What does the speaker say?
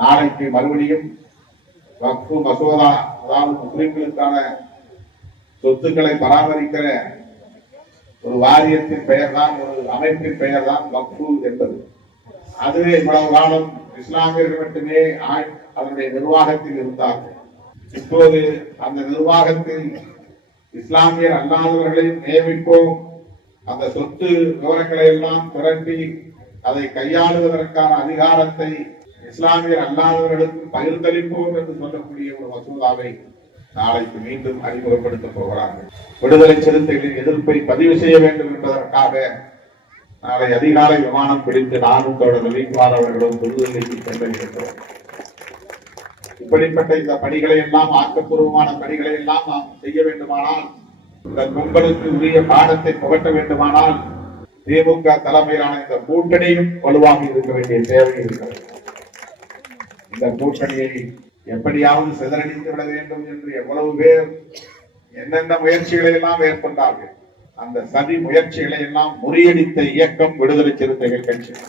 நாளைக்கு மறுபடியும் வக்ஃபு மசோதா, அதாவது முஸ்லிம்களுக்கான சொத்துக்களை பராமரிக்கிற ஒரு வாரியத்தின் பெயர் தான், ஒரு அமைப்பின் பெயர் தான் வக்ஃபு என்பது. அதுவே இவ்வளவு காலம் இஸ்லாமியர்கள் மட்டுமே அதனுடைய நிர்வாகத்தில் இருந்தார்கள். இப்போது அந்த நிர்வாகத்தில் இஸ்லாமியர் அல்லாதவர்களை நியமிப்போம், அந்த சொத்து விவரங்களை எல்லாம் திரட்டி அதை கையாளுவதற்கான அதிகாரத்தை இஸ்லாமியர் அல்லாதவர்களுக்கு பகிர்ந்தளிப்போம் என்று சொல்லக்கூடிய ஒரு மசோதாவை நாளைக்கு மீண்டும் அறிமுகப்படுத்த போகிறார்கள். விடுதலை சிறுத்தைகளின் எதிர்ப்பை பதிவு செய்ய வேண்டும் என்பதற்காக நாளை அதிகாலை விமானம் பிடித்து நானும் தொடர் ரவிக்குமார் அவர்களும் புதுதில்லிக்கு சென்றிருக்கிறோம். இப்படிப்பட்ட இந்த பணிகளை எல்லாம், ஆக்கப்பூர்வமான பணிகளை எல்லாம் நாம் செய்ய வேண்டுமானால், இந்த கும்பலுக்கு உரிய பாடத்தை புகட்ட வேண்டுமானால், திமுக தலைமையிலான இந்த கூட்டணியும் வலுவாக இருக்க வேண்டிய தேவை இருக்கிறது. இந்த கூட்டணியை எப்படியாவது சிதறடித்து விட வேண்டும் என்று எவ்வளவு பேர் என்னென்ன முயற்சிகளை எல்லாம் மேற்கொண்டார்கள். அந்த சதி முயற்சிகளை எல்லாம் முறியடித்த இயக்கம் விடுதலை சிறுத்தைகள் கட்சி.